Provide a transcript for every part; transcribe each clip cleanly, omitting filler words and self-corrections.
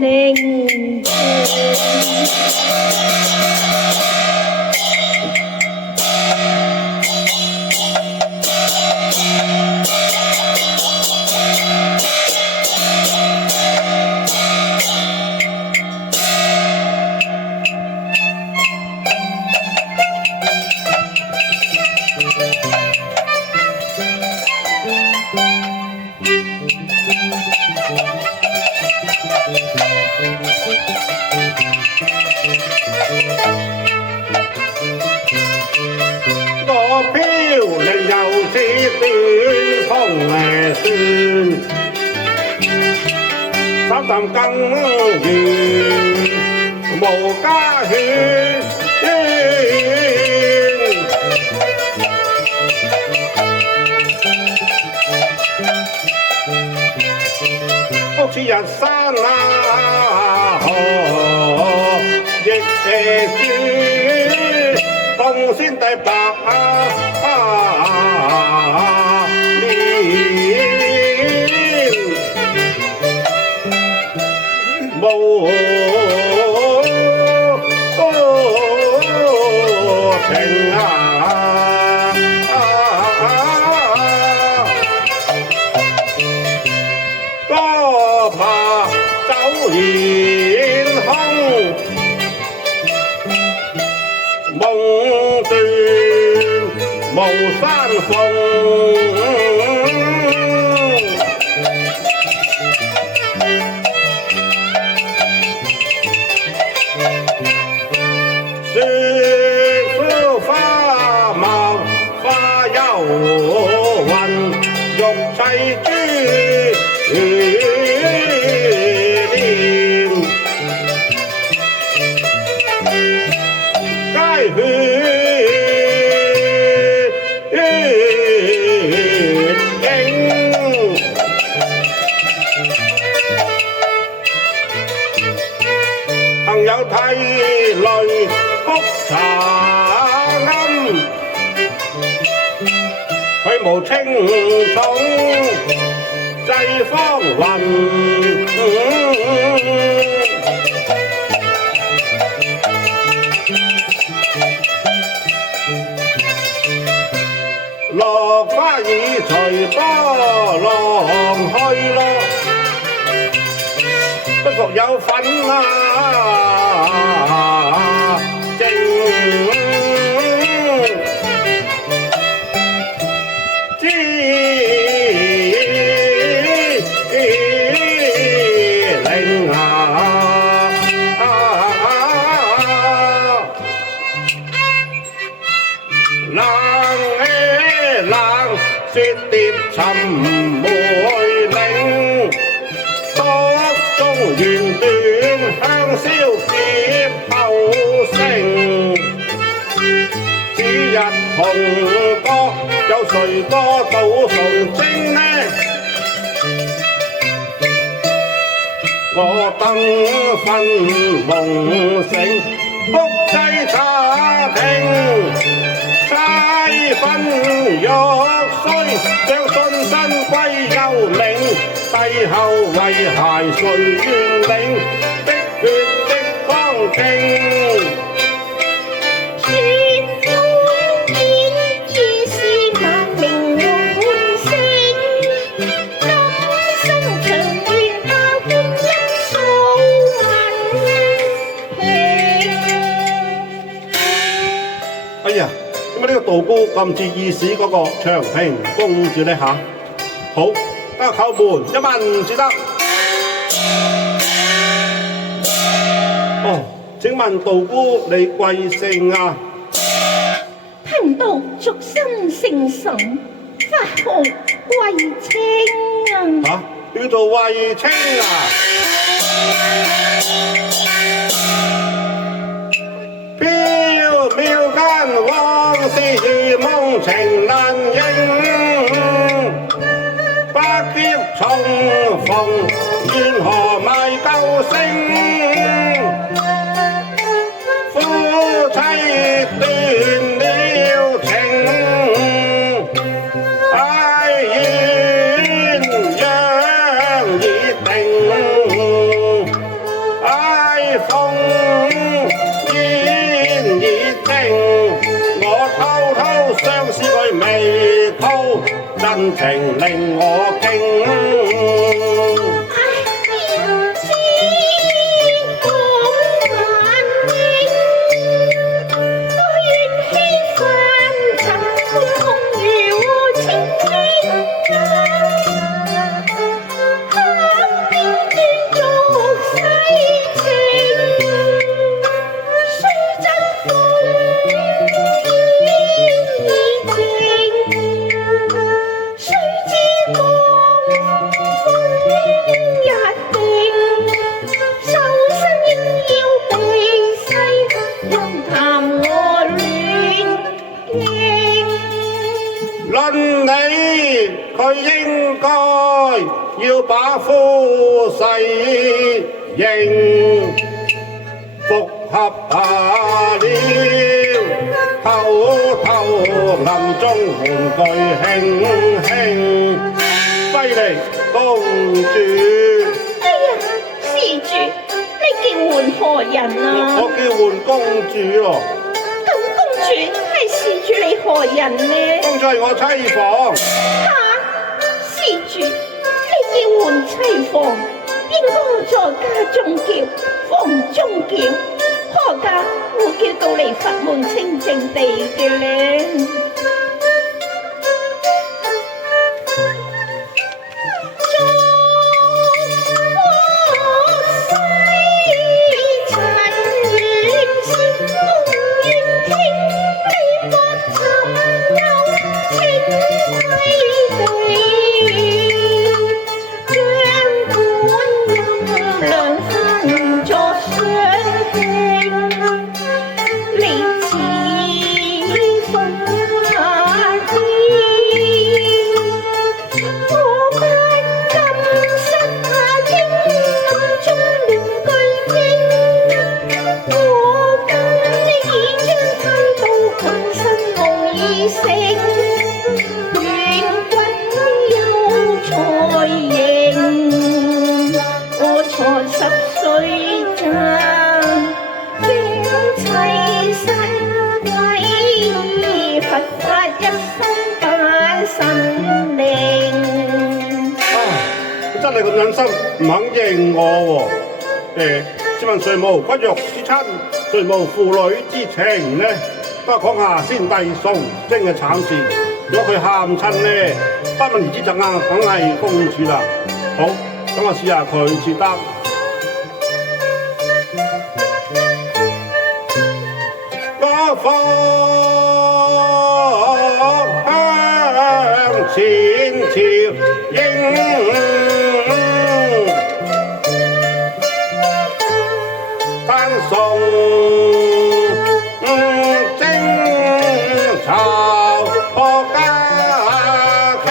寧。我飄零又似短風船，三啖更圓無家園。福似日山河亦轉，東先帝白無情多怕走現空，夢斷無山峰。雪膚花貌花幽魂，玉砌珠簾，皆血影。幸有涕淚覆茶庵，佢無青重濟芳雲。落花已隨波浪去咯，不復有粉剩。知令冷雪蝶尋梅嶺，多中弦斷香消劫後成。此日紅歌有誰歌到崇禎呢？我等分夢醒，福濟茶亭。齋分玉碎，將信身歸幽冥。帝後遺骸誰願領？滴血的光景。哎呀，點解呢個道姑咁似意思嗰個長平公主呢？吓，好，得叩門一問至得。哦，請問道姑你貴姓啊？貧道俗身姓沈，法號衛青啊。叫做衛青啊？縹緲間往事如夢情難應，百劫重逢緣何賣舊聲？夫妻斷了情，哀怨鸳已定。恩情令我驚。論理佢應該要把夫婿認復合下了，偷暗中玩具輕犀利公主。哎呀，施主，你叫喚何人啊？我叫喚公主咯。咁公主係施主你何人呢？公主係我妻房。施主，你叫喚妻房，應該在家中叫，房中叫，何家會叫到嚟佛門清淨地嘅呢？真係咁忍心唔肯認我喎。試問誰無骨肉之親，誰無父女之情呢？不過講下先帝宋征嘅慘事，如果佢喊親呢，不問而知就啱，梗係公主啦。好，等我試下佢接得。我方向前朝應。宋征朝何家傾，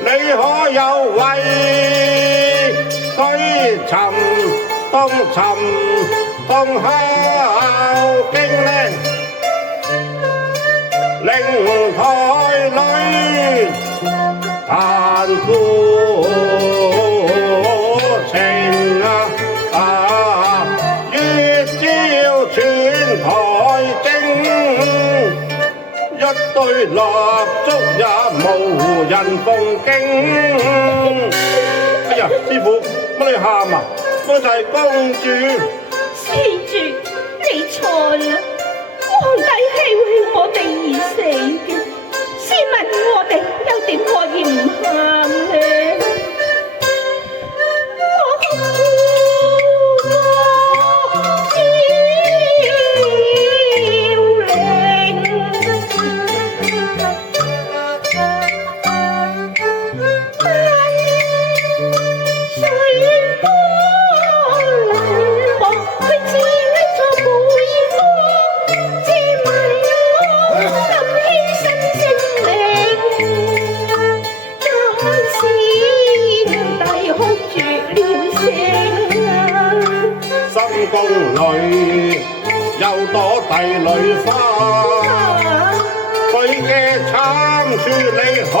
你可有為推尋通孝經呢？令台裏彈鼓情台蒸一堆蠟燭也無人奉敬。哎呀，師傅，乜你喊啊？我就係公主。施主，你錯啦！皇帝係為我哋而死嘅，試問我哋又點可以唔喊呢？宮裏又躲帝女花，佢嘅慘處你可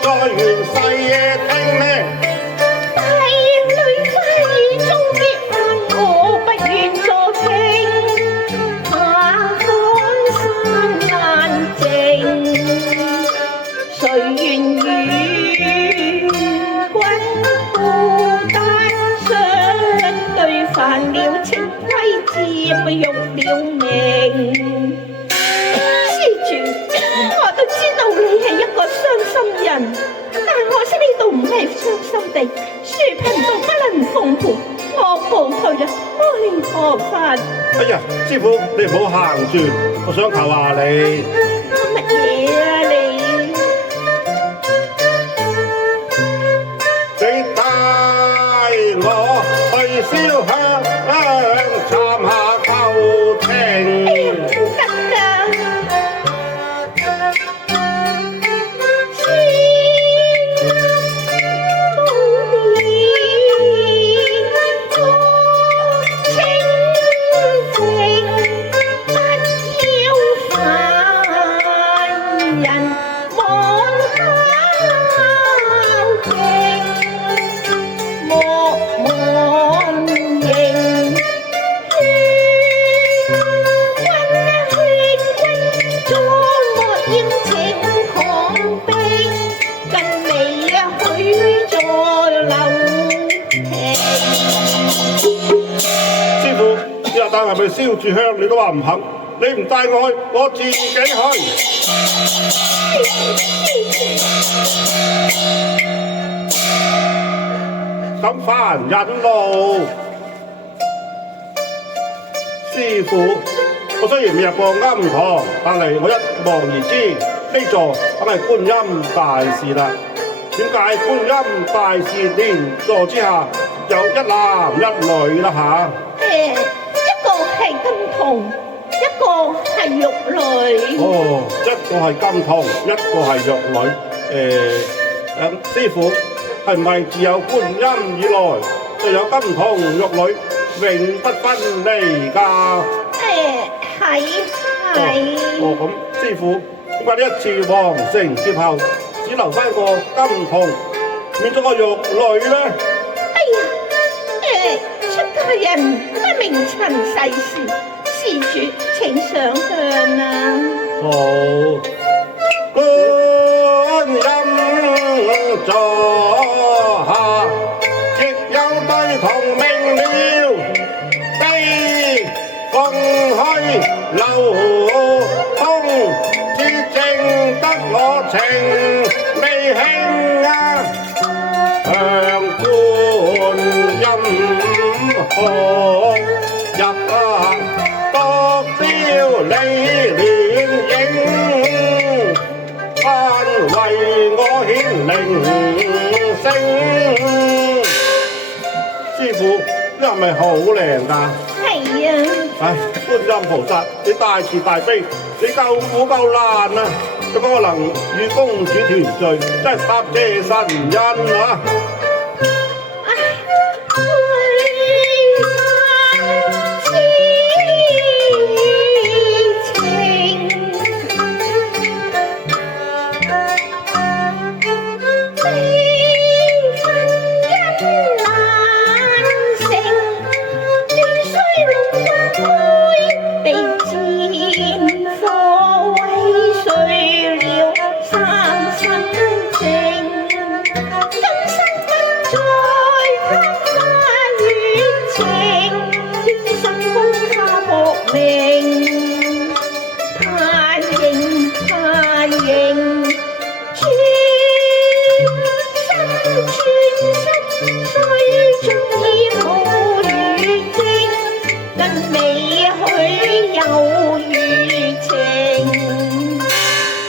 在元世夜聽呢？帝女花已終結案，我不願再傾，下江山難靜。還了清規，佔用了命。施主，我都知道你係一個傷心人，但可惜呢度唔係傷心地，恕貧道不能奉陪，我告退啦，阿彌陀佛。哎呀，師傅你唔好行住，我想求下你。乜嘢啊你？你帶我去燒香，參下舊情。哎呀，唔得㗎！帶埋去燒住香，你都話唔肯，你唔帶我去，我自己去。咁煩人路，師傅，我雖然未入過庵堂，但係我一望而知，呢座梗係觀音大士啦。點解觀音大士蓮座之下有一男一女啦嚇？一個係金童，一個係玉女。哦，一個係金童，一個係玉女。師傅係唔係自有觀音以來就有金童玉女永不分離㗎？係。哦，咁師傅點解呢一次皇城劫後只留翻個金童，免咗個玉女呢？哎呀，出家人不明塵世事，施主請上香啊！好，觀音座下亦有對童明了，悲鳳虛流通，只淨得我情未興啊！向觀音學入啊，獨雕你臉影，翻為我顯靈聲。師傅，呢係咪好靚㗎？係啊！唉，觀音菩薩，你大慈大悲，你救苦救難啊！咁我能與公主團聚，真係答謝神恩啊！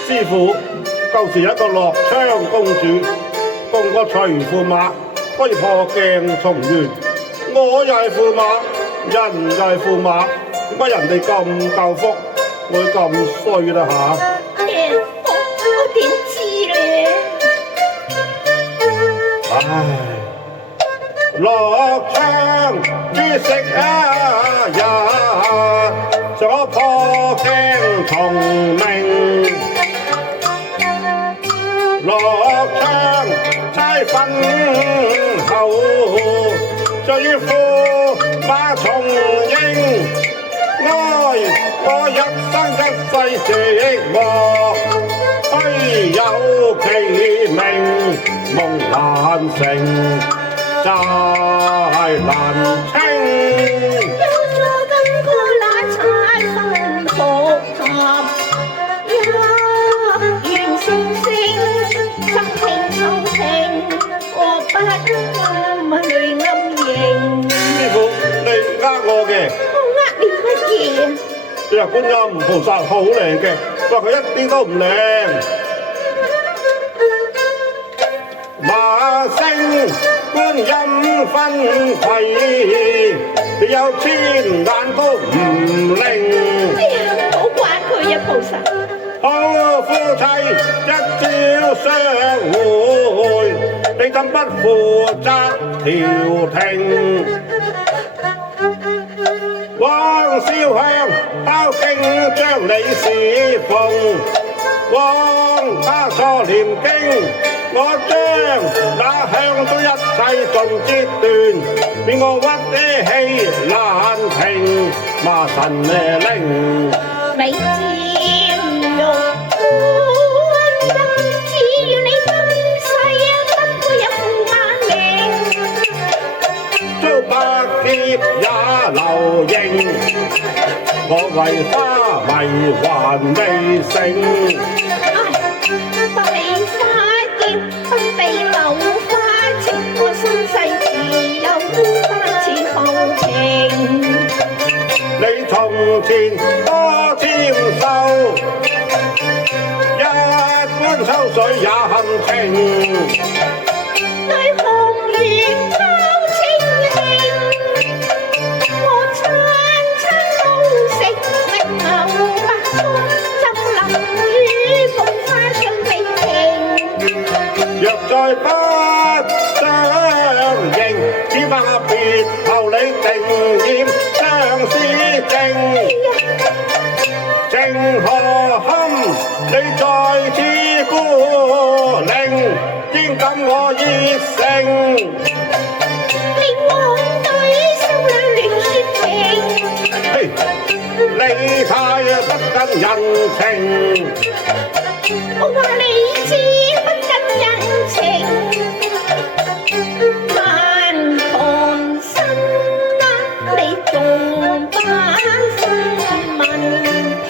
師傅，舊時有一個樂昌公主，共個隨駙馬，可以破鏡重圓。我又係駙馬，人又係駙馬，點解人哋咁夠福，我咁衰啦嚇？我點知咧？唉，樂昌於昔日，想我破鏡重明。樂昌齋分後，最駙馬重應。哀我一生一世寂寞，虛有其名夢難成，債難清。佢話觀音菩薩好靚嘅，佢話佢一啲都唔靚。馬聲觀音分攜，有千眼都唔靈。哎呀，唔好怪佢啊，菩薩。好夫妻一朝相會，你怎不負責調停？往燒香敲經將你侍奉，往他錯念經，我將那香都一切盡折斷，免我屈氣難平，麻神靈。你佔玉觀音，只要你今世不會有負萬名，遭百劫也留形，我為花迷還未成。為花劍不被流花情，我身世自有花似浮萍。你從前多簽收，一碗秋水也堪情。對紅月拋清興，我餐餐都食明牛白菜，浸淋於菊花上未停。若再不相認，只怕別後你定厭相思症。情何堪你在此孤零，應感我熱誠。連王對修女亂說情，嘿，你太不近人情。我話你知不近人情，萬寒生啊，你仲把心問聽，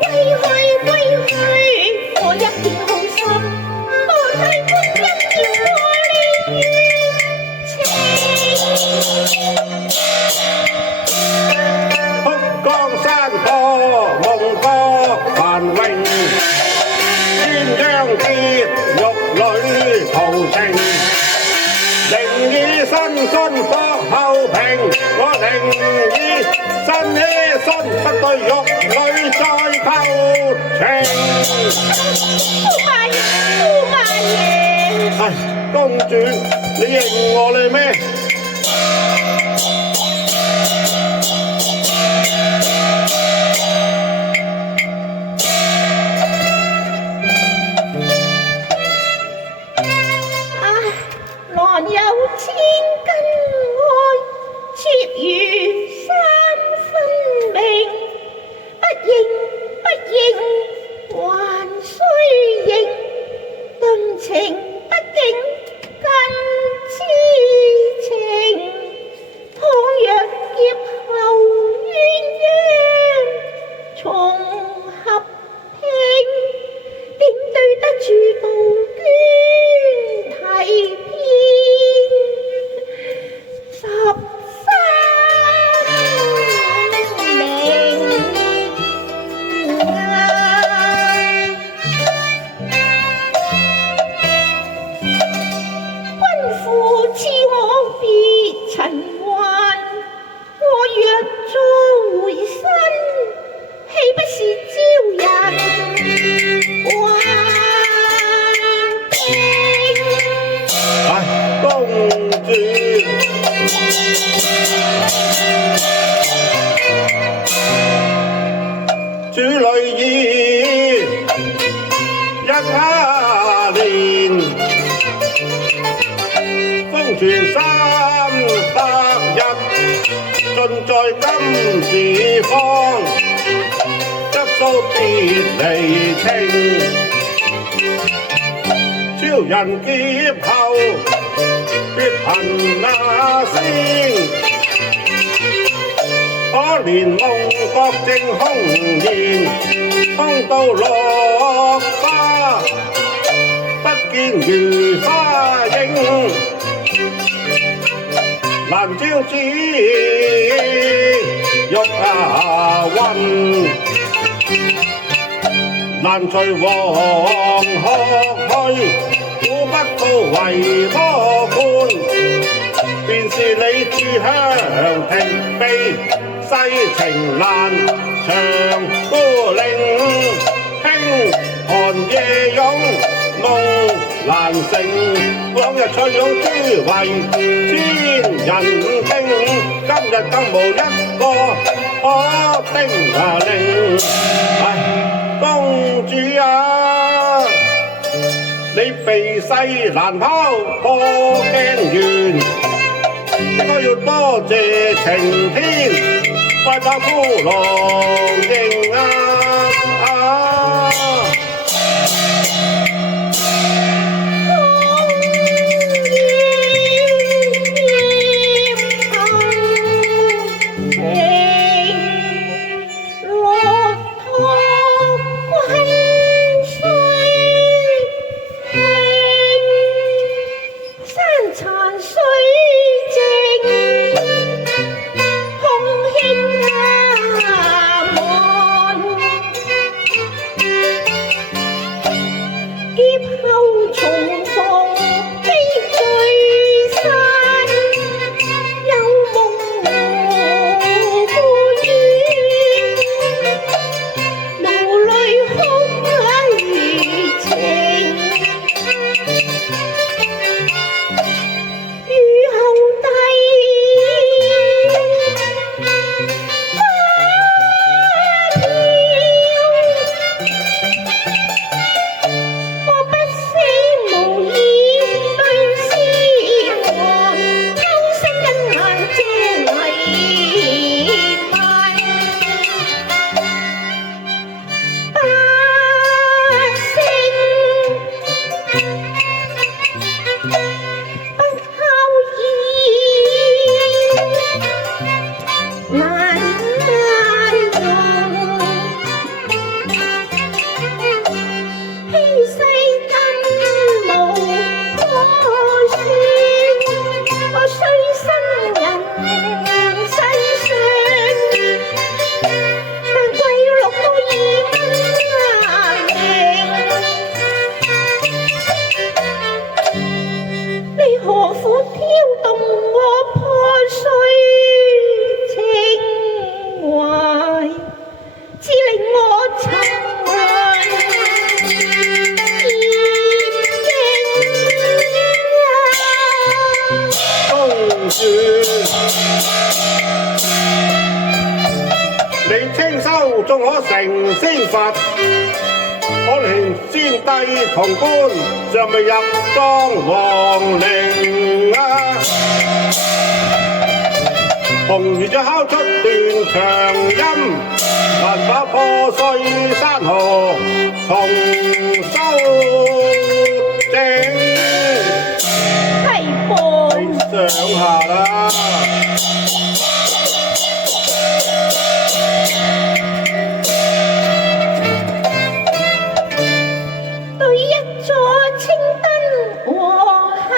歸去，我一片好心，我替觀音要我你情。北江山坡夢覺繁榮，鴛鴦結玉女途情。寧以身殉國後平，我寧以身犧牲，不對玉女再求情。駱馬爺，唉，公主，你認我嘞咩？郎有千斤愛，妾如三分明。不認，還須認。頓情不竟更痴情。倘若劫後鴛鴦重合拼，點對得住杜鵑提編13名君父賜我別塵寰，我若再回身，豈不是招人話聽？唉，公主，主女意一年，風傳300日，盡在今時方，執蘇別離情。超人劫後別頻那聲，可憐夢覺正空言，空到落花，不見如花影，難招之玉溫，難隨黃鶴去，估不到為魔官，便是你住香亭避世情難，長孤零輕寒夜湧夢難成，往日翠擁珠為千人聽，今日更無一個可叮令。唉，公主啊，你避世難拋破鏡緣，應該要多謝晴天，快把夫郎迎啊！你清修仲可成仙佛，可憐先帝同官尚未入莊皇陵啊！紅魚就敲出斷腸音，難把破碎山河重修整。係噃，你想下啦。對一座青燈和恨。